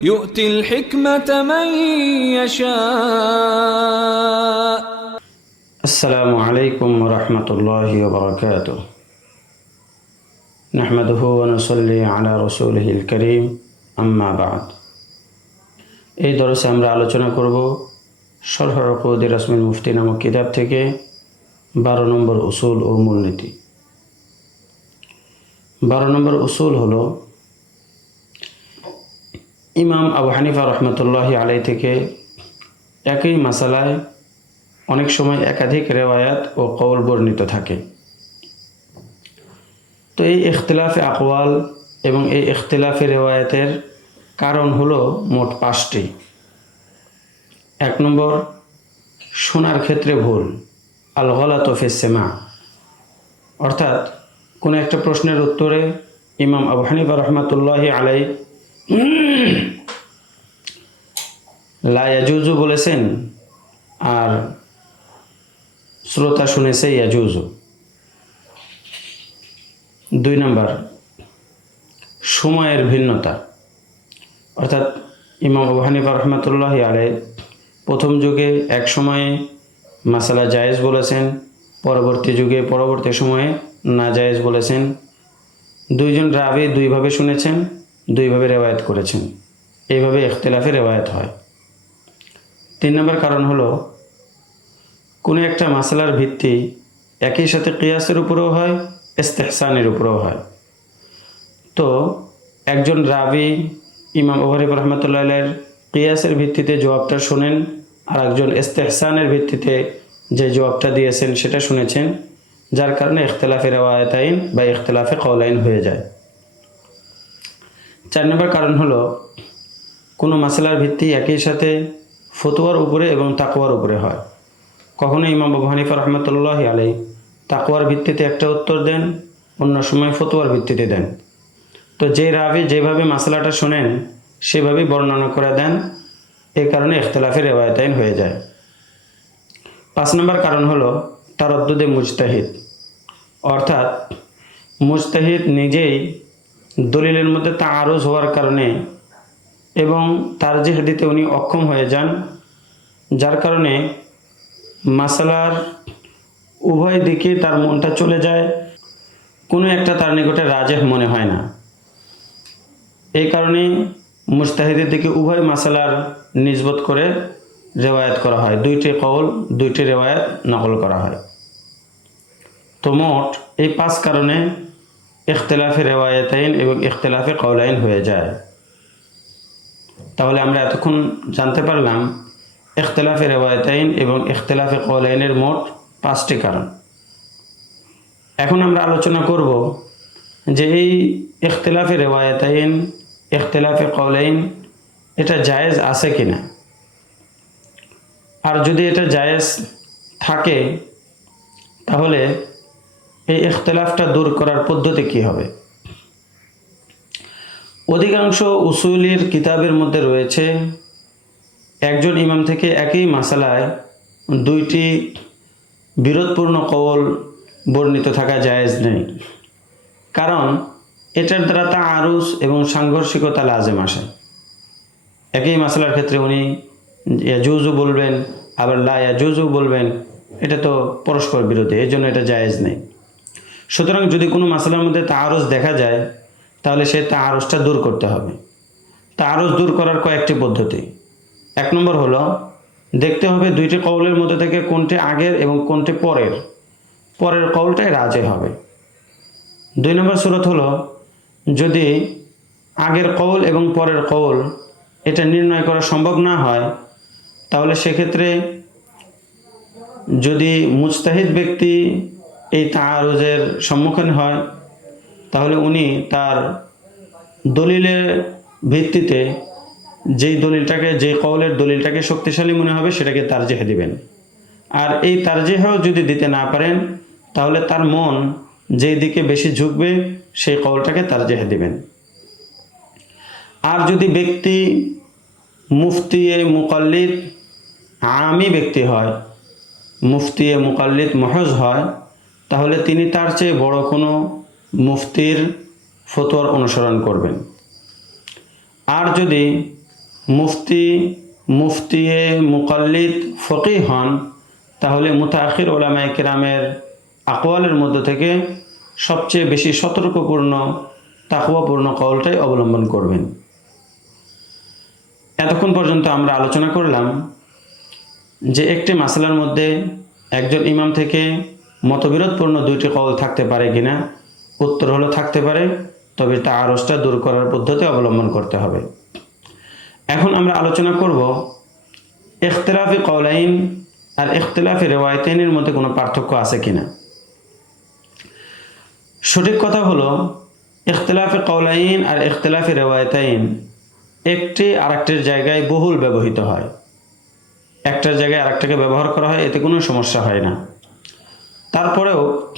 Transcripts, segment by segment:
يؤتي الحكمة من يشاء السلام عليكم ورحمة الله وبركاته نحمده ونصلي على رسوله الكريم أما بعد এই দরসে আমরা আলোচনা করব সরহরকুদি রসমিন মুফতি নামক কিতাব থেকে বারো নম্বর উসুল ও মূলনীতি বারো নম্বর উসুল হলো ইমাম আবু হানিফা রহমতুল্লাহি আলাই থেকে একই মাসালায় অনেক সময় একাধিক রেওয়ায়াত ও কৌল বর্ণিত থাকে। তো এই ইখতিলাফে আকওয়াল এবং এই ইখতিলাফে রেওয়ায়াতের কারণ হলো মোট পাঁচটি। এক নম্বর, শোনার ক্ষেত্রে ভুল আল গলাত ফেসেমা অর্থাৎ কোনো একটা প্রশ্নের উত্তরে ইমাম আবু হানিফা রহমতুল্লাহি আলাই লায়াজুজু বলেছেন, আর শ্রোতা শুনেছে ইয়াজুজু দুই নাম্বার, সময়ের ভিন্নতা। অর্থাৎ ইমাম আবু হানিফা রহমতুল্লাহ আলে প্রথম যুগে এক সময়ে মাসালা জায়েজ বলেছেন, পরবর্তী যুগে পরবর্তী সময়ে না জায়েজ বলেছেন। দুইজন রাবি দুইভাবে শুনেছেন দুইভাবে রেওয়ায়ত করেছেন। এইভাবে ইখতিলাফে রেওয়ায়ত হয়। তিন নম্বর কারণ হলো, কোনো একটা মাসালার ভিত্তি একই সাথে কিয়াসের উপরেও হয়, ইস্তেহসানের উপরেও হয়। তো, একজন রাবি ইমাম ওহরিব রহমতুল্লাহের কিয়াসের ভিত্তিতে জবাবটা শোনেন, আর একজন ইস্তেহসানের ভিত্তিতে যে জবাবটা দিয়েছেন সেটা শুনেছেন, যার কারণে ইখতলাফে রেওয়ায়তাইন বা ইখতলাফে কওলাইন হয়ে যায়। চার নম্বর কারণ হলো, কোনো মাসালার ভিত্তি একই সাথে ফতুয়ার উপরে এবং তাকুয়ার উপরে হয়। কখনো ইমাম আবু হানিফা রহমতুল্লাহ আলাই তাকুয়ার ভিত্তিতে একটা উত্তর দেন, অন্য সময় ফতুয়ার ভিত্তিতে দেন। তো যে রাবি যেভাবে মাসালাটা শোনেন, সেভাবেই বর্ণনা করে দেন এই কারণে ইখতলাফের রেওয়ায়তাইন হয়ে যায়। পাঁচ নম্বর কারণ হলো তার অদ্দুদে মুজতাহিদ। অর্থাৎ মুজতাহিদ নিজেই দলিলের মধ্যে তা আরজ হওয়ার কারণে এবং তার যে দিতে উনি অক্ষম হয়ে যান, যার কারণে মাসালার উভয় দিকে তার মনটা চলে যায়। কোনো একটা তার নিকটে রাজেহ মনে হয় না। এই কারণে মুস্তাহিদের দিকে উভয় মাসালার নিজবত করে রেওয়ায়ত করা হয়। দুইটি কৌল দুইটি রেওয়ায়াত নকল করা হয়। তো মোট এই পাঁচ কারণে ইখতলাফে রেওয়ায়তাইন এবং ইখতলাফে কওলাইন হয়ে যায়। তাহলে আমরা এতক্ষণ জানতে পারলাম ইখতলাফে রেওয়ায়তাইন এবং ইখতলাফে কওলাইনের মোট পাঁচটি কারণ। এখন আমরা আলোচনা করব যে এই ইখতলাফে রেওয়ায়তাইন, ইখতলাফে কওলাইন এটা জায়েজ আছে কি না আর যদি এটা জায়েজ থাকে, তাহলে এই ইখতলাফটা দূর করার পদ্ধতি কি হবে? অধিকাংশ উসুলির কিতাবের মধ্যে রয়েছে, একজন ইমাম থেকে একই মাসালায় দুইটি বিরোধপূর্ণ কবল বর্ণিত থাকা জায়েজ নেই। কারণ এটার দ্বারা তা আরুস এবং সাংঘর্ষিকতা লাজেম আসে। একই মাসালার ক্ষেত্রে উনি ইয়াজুজু বলবেন, আবার লা ইয়াজুজু বলবেন, এটা তো পরস্পর বিরোধী এই জন্য এটা জায়েজ নেই। সুতরাং যদি কোনো মাসালার মধ্যে তা আরস দেখা যায়, তাহলে সে তা আরসটা দূর করতে হবে। তা আরস দূর করার কয়েকটি পদ্ধতি। এক নম্বর হলো, দেখতে হবে দুইটি কৌলের মধ্যে থেকে কোনটি আগের এবং কোনটি পরের। পরের কৌলটাই রাজে হবে। দুই নম্বর সুরত হলো, যদি আগের কৌল এবং পরের কৌল এটা নির্ণয় করা সম্ভব না হয়, তাহলে সেক্ষেত্রে যদি মুস্তাহিদ ব্যক্তি এই তাহারুজের সম্মুখীন হয় তাহলে উনি তার দলিলের ভিত্তিতে যেই দলিলটাকে যে কৌলের দলিলটাকে শক্তিশালী মনে হবে, সেটাকে তারজেহে দিবেন। আর এই তারজেহেও যদি দিতে না পারেন, তাহলে তার মন যেই দিকে বেশি ঝুঁকবে, সেই কৌলটাকে তারজেহে দিবেন। আর যদি ব্যক্তি মুফতি এ মুকাল্লিদ আমি ব্যক্তি হয়, মুফতি এ মুকাল্লিদ মহজ হয় তাহলে তিনি তার চেয়ে বড় কোনো মুফতির ফতোয়ার অনুসরণ করবেন। আর যদি মুফতি মুফতিয়ে মুকাল্লিদ ফকি হন, তাহলে মুতাখির ওলামায় কেরামের আকওয়ালের মধ্য থেকে সবচেয়ে বেশি সতর্কপূর্ণ তাকুয়াপূর্ণ কওলটাই অবলম্বন করবেন। এতক্ষণ পর্যন্ত আমরা আলোচনা করলাম যে একটি মাসলার মধ্যে একজন ইমাম থেকে মতবিরোধপূর্ণ দুইটি কওল থাকতে পারে কিনা? উত্তর হলো থাকতে পারে, তবে তা আরসটা দূর করার পদ্ধতি অবলম্বন করতে হবে। এখন আমরা আলোচনা করব ইখতলাফি কওলাইন আর ইখতলাফি রেওয়ায়তাইনের মধ্যে কোনো পার্থক্য আছে কিনা। সঠিক কথা হলো, ইখতলাফি কওলাইন আর ইখতলাফি রেওয়ায়তাইন একটি আরেকটির জায়গায় বহুল ব্যবহৃত হয়। একটার জায়গায় আরেকটাকে ব্যবহার করা হয়, এতে কোনো সমস্যা হয় না। তারপরেও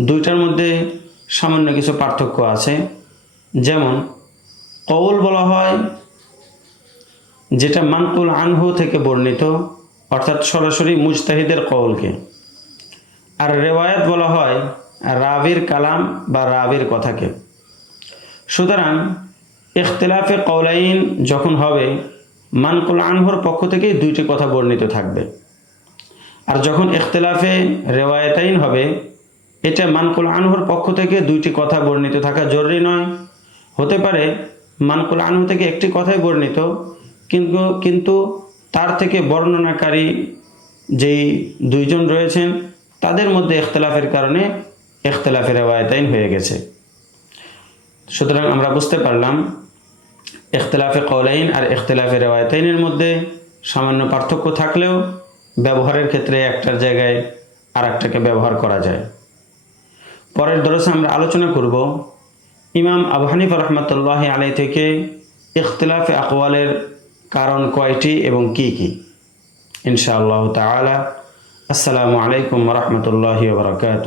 দুইটার মধ্যে সামান্য কিছু পার্থক্য আছে। যেমন কৌল বলা হয়, যেটা মানকুল আনহু থেকে বর্ণিত, অর্থাৎ সরাসরি মুজতাহিদের কৌলকে আর রেওয়ায়াত বলা হয়, রাবির কালাম বা রাবির কথাকে। সুতরাং, ইখতলাফে কৌলাইন যখন হবে, মানকুল আনহুর পক্ষ থেকে দুইটি কথা বর্ণিত থাকবে। আর যখন ইখতলাফে রেওয়ায়তাইন হবে, এটা মানকুল আনহুর পক্ষ থেকে দুইটি কথা বর্ণিত থাকা জরুরি নয়। হতে পারে মানকুল আনহু থেকে একটি কথাই বর্ণিত, কিন্তু কিন্তু তার থেকে বর্ণনাকারী যেই দুইজন রয়েছেন, তাদের মধ্যে ইখতলাফের কারণে ইখতলাফে রেওয়ায়তাইন হয়ে গেছে। সুতরাং আমরা বুঝতে পারলাম, ইখতলাফে কৌলাইন আর ইখতলাফে রেওয়ায়তাইনের মধ্যে সামান্য পার্থক্য থাকলেও ব্যবহারের ক্ষেত্রে একটার জায়গায় আর একটাকে ব্যবহার করা যায়। পরের দরসে আমরা আলোচনা করব ইমাম আবু হানিফ রহমতুল্লাহ আলাই থেকে ইখতলাফ আকওয়ালের কারণ কয়টি এবং কি কি। ইনশাআল্লাহ তালা আসসালামু আলাইকুম রহমতুল্লাহ বরকাত